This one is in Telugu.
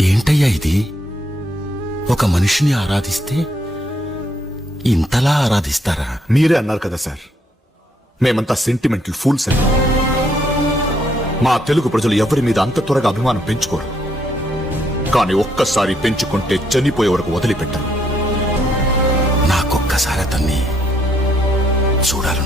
ఏంటయ్యా ఇది? ఒక మనిషిని ఆరాధిస్తే ఇంతలా ఆరాధిస్తారా? మీరే అన్నారు కదా సార్, మేమంతా సెంటిమెంటల్ ఫూల్స్ అని. మా తెలుగు ప్రజలు ఎవరి మీద అంత త్వరగా అభిమానం పెంచుకోరు. కానీ ఒక్కసారి పెంచుకుంటే చనిపోయే వరకు వదిలిపెట్టరు. నాకొక్కసారి అతన్ని చూడాలను.